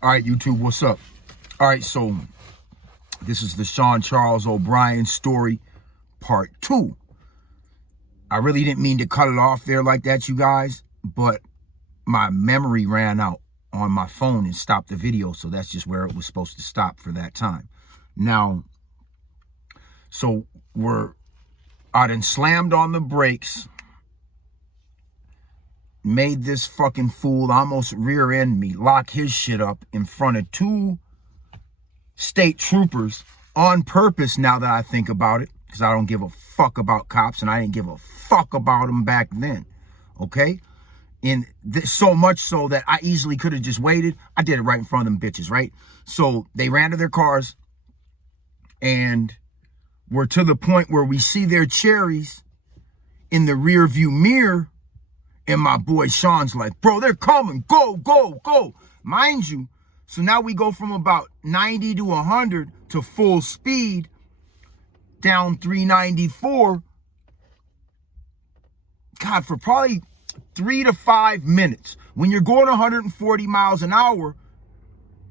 All right, YouTube, what's up? All right, so this is the Sean Charles O'Brien story, part 2. I really didn't mean to cut it off there like that, you guys, but my memory ran out on my phone and stopped the video, so that's just where it was supposed to stop for that time. Now, so I done slammed on the brakes, made this fucking fool almost rear-end me, lock his shit up in front of 2 state troopers on purpose, now that I think about it, because I don't give a fuck about cops, and I didn't give a fuck about them back then, okay? And so much so that I easily could have just waited. I did it right in front of them bitches, right? So they ran to their cars, and we're to the point where we see their cherries in the rear view mirror. And my boy Sean's like, bro, they're coming. Go, go, go. Mind you, so now we go from about 90 to 100 to full speed down 394. God, for probably 3 to 5 minutes. When you're going 140 miles an hour,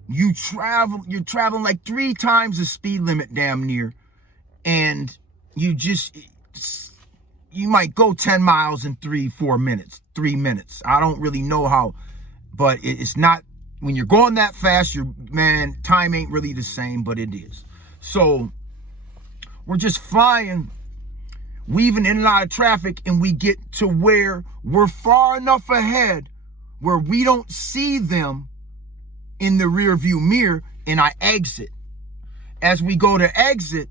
you're traveling like 3 times the speed limit damn near. And you might go 10 miles in 3 minutes. I don't really know how, but it's not, when you're going that fast, time ain't really the same, but it is. So we're just flying, weaving in and out of traffic, and we get to where we're far enough ahead where we don't see them in the rear view mirror, and I exit. As we go to exit,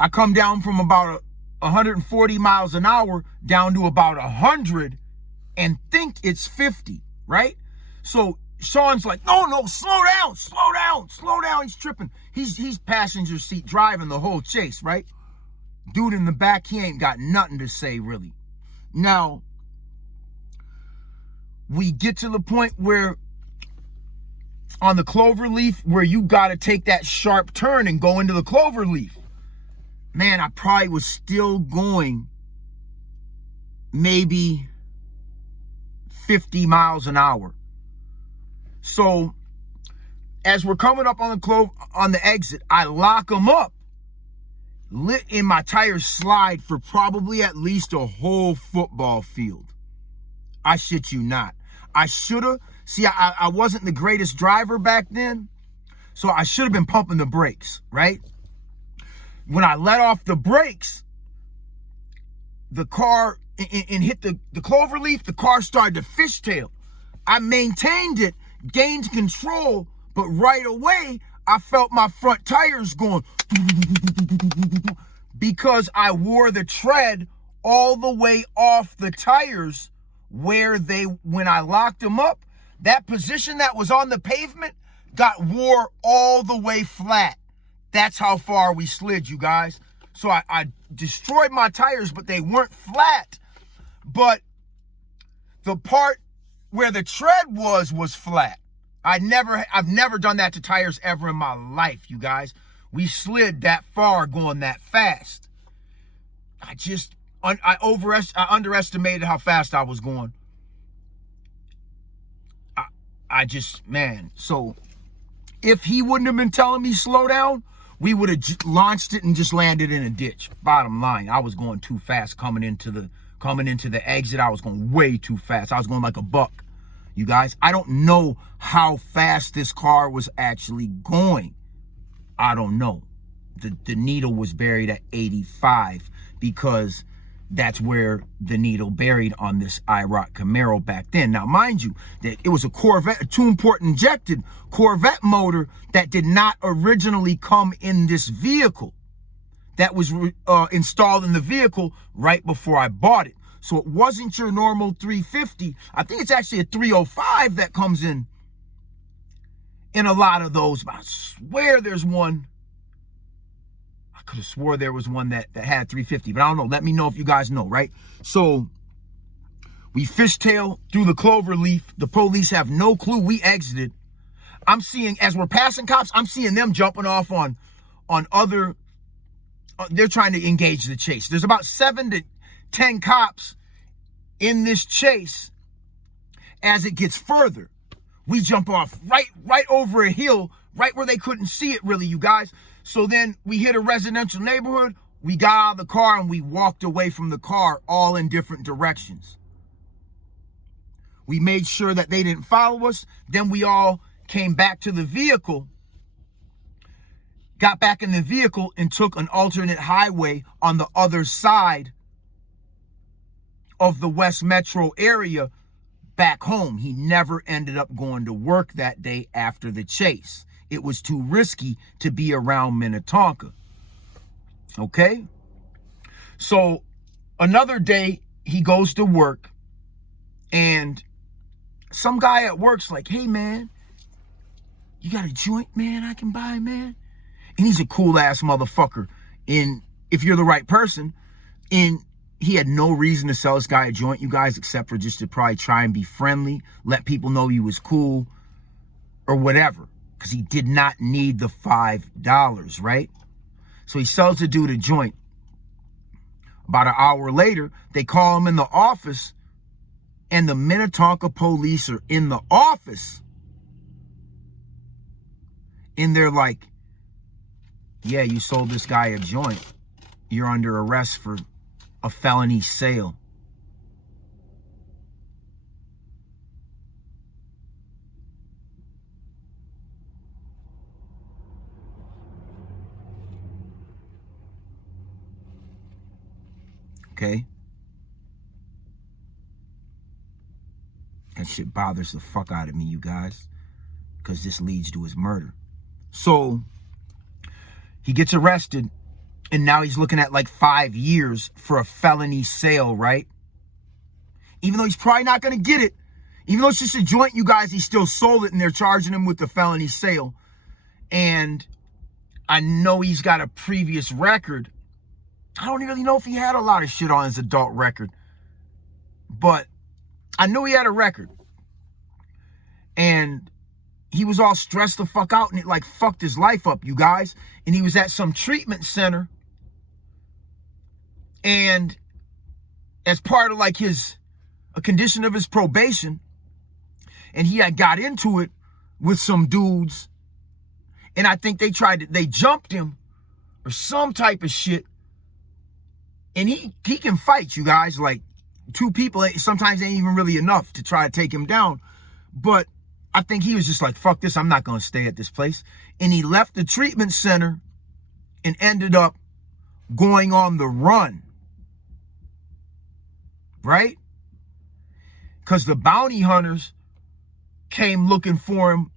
I come down from about 140 miles an hour down to about 100 and think it's 50, right? So Sean's like, no, slow down. He's tripping. He's passenger seat driving the whole chase, right? Dude in the back, he ain't got nothing to say, really. Now, we get to the point where on the Cloverleaf, where you got to take that sharp turn and go into the Cloverleaf. Man, I probably was still going maybe 50 miles an hour. So as we're coming up on the exit, I lock them up, and my tires slide for probably at least a whole football field. I shit you not. I should have. See, I wasn't the greatest driver back then, so I should have been pumping the brakes, right? When I let off the brakes, the car and hit the Cloverleaf, the car started to fishtail. I maintained it, gained control, but right away, I felt my front tires going because I wore the tread all the way off the tires when I locked them up, that position that was on the pavement got wore all the way flat. That's how far we slid, you guys. So I destroyed my tires, but they weren't flat. But the part where the tread was flat. I've never done that to tires ever in my life, you guys. We slid that far going that fast. I underestimated how fast I was going. Man. So if he wouldn't have been telling me slow down, we would have launched it and just landed in a ditch. Bottom line, I was going too fast coming into the exit. I was going way too fast. I was going like a buck. You guys, I don't know how fast this car was actually going. I don't know. The needle was buried at 85 because that's where the needle buried on this IROC Camaro back then. Now, mind you, that it was a Corvette, a two-port injected Corvette motor that did not originally come in this vehicle. That was installed in the vehicle right before I bought it. So it wasn't your normal 350. I think it's actually a 305 that comes in a lot of those. But I swear there's one. I could have swore there was one that had 350, but I don't know. Let me know if you guys know, right? So we fishtail through the Cloverleaf. The police have no clue we exited. I'm seeing, as we're passing cops, I'm seeing them jumping off on other, they're trying to engage the chase. There's about 7 to 10 cops in this chase as it gets further. We jump off right over a hill, right where they couldn't see it really, you guys. So then we hit a residential neighborhood. We got out of the car and we walked away from the car, all in different directions. We made sure that they didn't follow us. Then we all came back to the vehicle, got back in the vehicle and took an alternate highway on the other side of the West Metro area back home. He never ended up going to work that day after the chase. It was too risky to be around Minnetonka. Okay? So another day he goes to work and some guy at work's like, hey man, you got a joint, man, I can buy, man? And he's a cool ass motherfucker. And if you're the right person, and he had no reason to sell this guy a joint, you guys, except for just to probably try and be friendly, let people know he was cool or whatever, because he did not need the $5, right? So he sells the dude a joint. About an hour later, they call him in the office, and the Minnetonka police are in the office. And they're like, yeah, you sold this guy a joint. You're under arrest for a felony sale. Okay? That shit bothers the fuck out of me, you guys, because this leads to his murder. So he gets arrested, and now he's looking at like 5 years for a felony sale, right? Even though he's probably not going to get it, even though it's just a joint, you guys, he still sold it, and they're charging him with the felony sale. And I know he's got a previous record. I don't really know if he had a lot of shit on his adult record, but I knew he had a record. And he was all stressed the fuck out, and it like fucked his life up, you guys. And he was at some treatment center, and as part of like a condition of his probation, and he had got into it with some dudes, and I think they jumped him or some type of shit. And he can fight, you guys. Like, two people sometimes ain't even really enough to try to take him down. But I think he was just like, fuck this, I'm not going to stay at this place. And he left the treatment center and ended up going on the run. Right? Because the bounty hunters came looking for him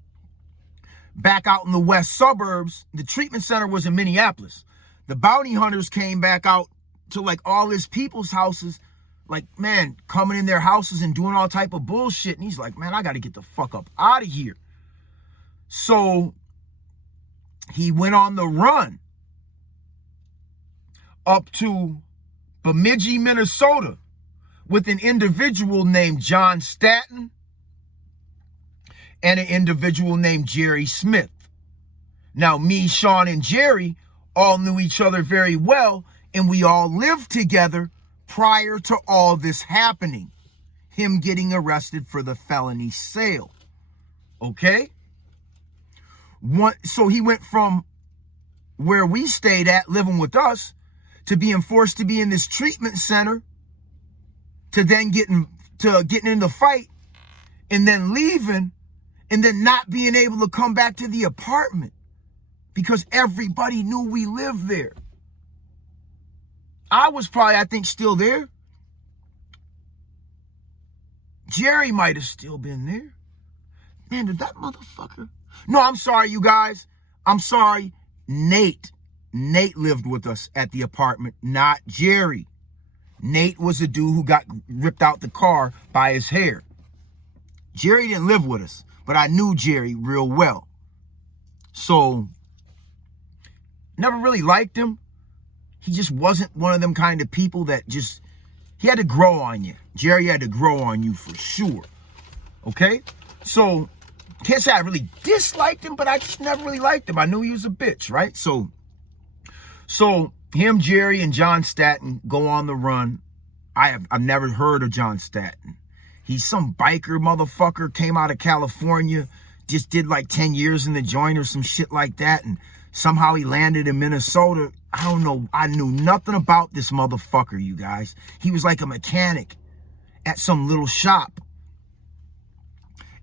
back out in the west suburbs. The treatment center was in Minneapolis. The bounty hunters came back out to like all his people's houses, like, man, coming in their houses and doing all type of bullshit. And he's like, man, I got to get the fuck up out of here. So he went on the run up to Bemidji, Minnesota, with an individual named John Stanton and an individual named Jerry Smith. Now, me, Sean, and Jerry all knew each other very well, and we all lived together prior to all this happening. Him getting arrested for the felony sale. Okay? So he went from where we stayed at, living with us, to being forced to be in this treatment center, to then getting in the fight, and then leaving, and then not being able to come back to the apartment because everybody knew we lived there. I was probably, I think, still there. Jerry might have still been there. Man, did that motherfucker... No, I'm sorry, you guys. I'm sorry. Nate lived with us at the apartment, not Jerry. Nate was the dude who got ripped out the car by his hair. Jerry didn't live with us, but I knew Jerry real well. So, never really liked him. He just wasn't one of them kind of people that just, he had to grow on you. Jerry had to grow on you for sure. Okay? So, can't say I really disliked him, but I just never really liked him. I knew he was a bitch, right? So him, Jerry, and John Stanton go on the run. I've never heard of John Stanton. He's some biker motherfucker, came out of California, just did like 10 years in the joint or some shit like that, and somehow he landed in Minnesota. I don't know. I knew nothing about this motherfucker, you guys. He was like a mechanic at some little shop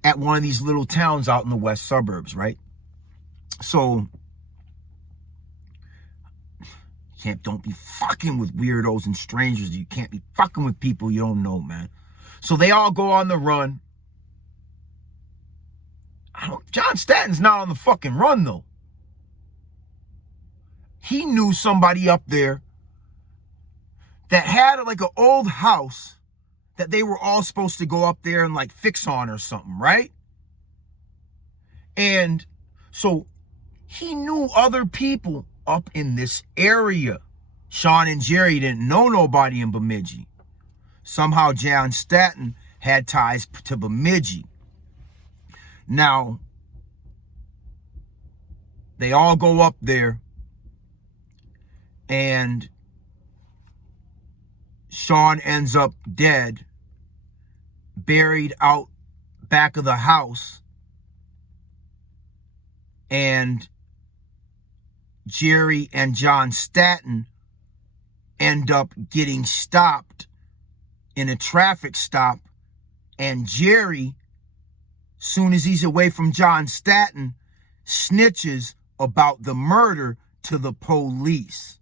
at one of these little towns out in the west suburbs, right? So, don't be fucking with weirdos and strangers. You can't be fucking with people you don't know, man. So they all go on the run. John Stanton's not on the fucking run, though. He knew somebody up there that had like an old house that they were all supposed to go up there and like fix on or something, right? And so he knew other people up in this area. Sean and Jerry didn't know nobody in Bemidji. Somehow John Stanton had ties to Bemidji. Now, they all go up there, and Sean ends up dead, buried out back of the house, and Jerry and John Stanton end up getting stopped in a traffic stop, and Jerry, soon as he's away from John Stanton, snitches about the murder to the police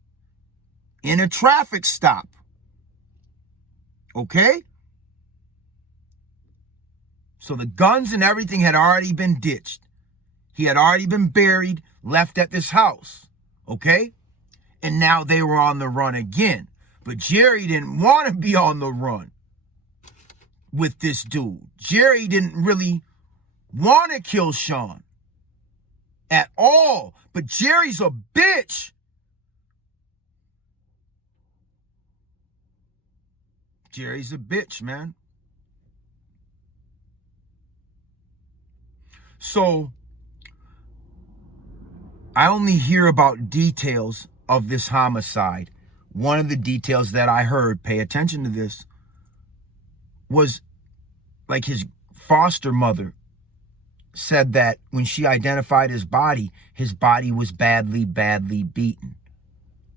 in a traffic stop. Okay? So the guns and everything had already been ditched. He had already been buried, left at this house. Okay? And now they were on the run again. But Jerry didn't want to be on the run with this dude. Jerry didn't really want to kill Sean at all. But Jerry's a bitch. Jerry's a bitch, man. So I only hear about details of this homicide. One of the details that I heard, pay attention to this, was like his foster mother said that when she identified his body was badly, badly beaten.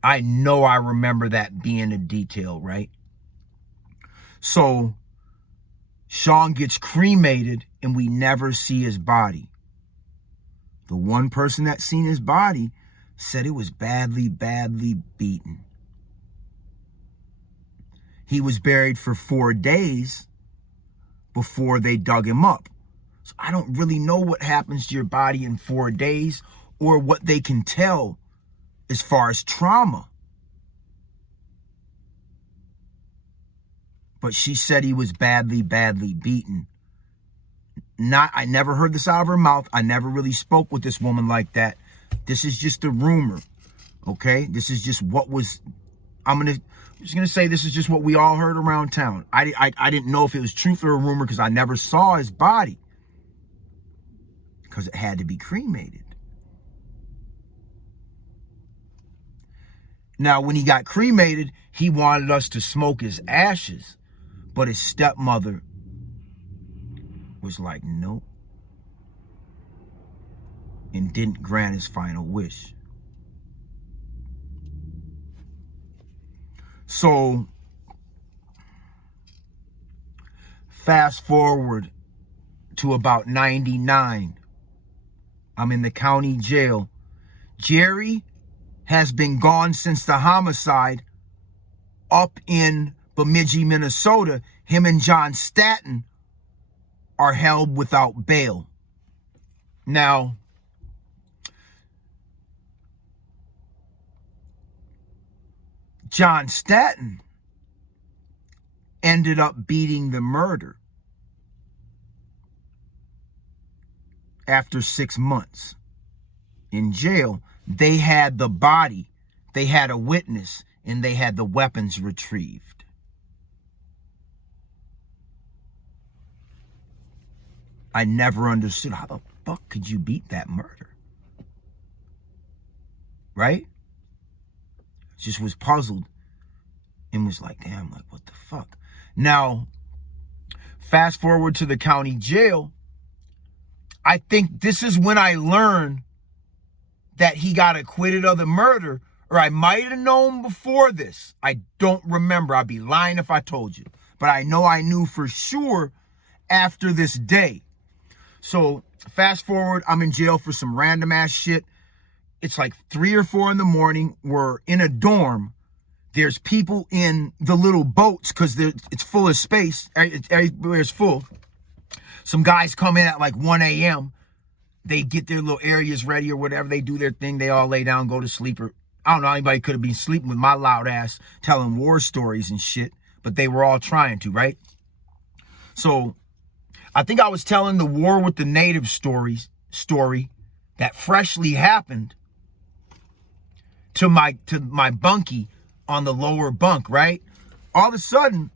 I know I remember that being a detail, right? So Sean gets cremated and we never see his body. The one person that seen his body said it was badly, badly beaten. He was buried for 4 days before they dug him up. So I don't really know what happens to your body in 4 days or what they can tell as far as trauma. But she said he was badly, badly beaten. I never heard this out of her mouth. I never really spoke with this woman like that. This is just a rumor, okay? This is just what was, I'm just gonna say this is just what we all heard around town. I didn't know if it was truth or a rumor because I never saw his body because it had to be cremated. Now, when he got cremated, he wanted us to smoke his ashes, but his stepmother was like, nope, and didn't grant his final wish. So, fast forward to about 99. I'm in the county jail. Jerry has been gone since the homicide up in Bemidji, Minnesota. Him and John Stanton are held without bail. Now, John Stanton ended up beating the murder after 6 months in jail. They had the body, they had a witness, and they had the weapons retrieved. I never understood how the fuck could you beat that murder? Right? Just was puzzled and was like, damn, like, what the fuck? Now, Fast forward to the county jail. I think this is when I learned that he got acquitted of the murder, or I might have known before this. I don't remember. I'd be lying if I told you. But I know I knew for sure after this day. So fast forward, I'm in jail for some random ass shit. It's like 3 or 4 in the morning. We're in a dorm. There's people in the little boats because it's full of space. Everywhere's full. Some guys come in at like 1 a.m. They get their little areas ready or whatever. They do their thing. They all lay down, go to sleep. Or I don't know, anybody could have been sleeping with my loud ass telling war stories and shit. But they were all trying to, right? So I think I was telling the war with the native story that freshly happened to my bunkie on the lower bunk, right? All of a sudden,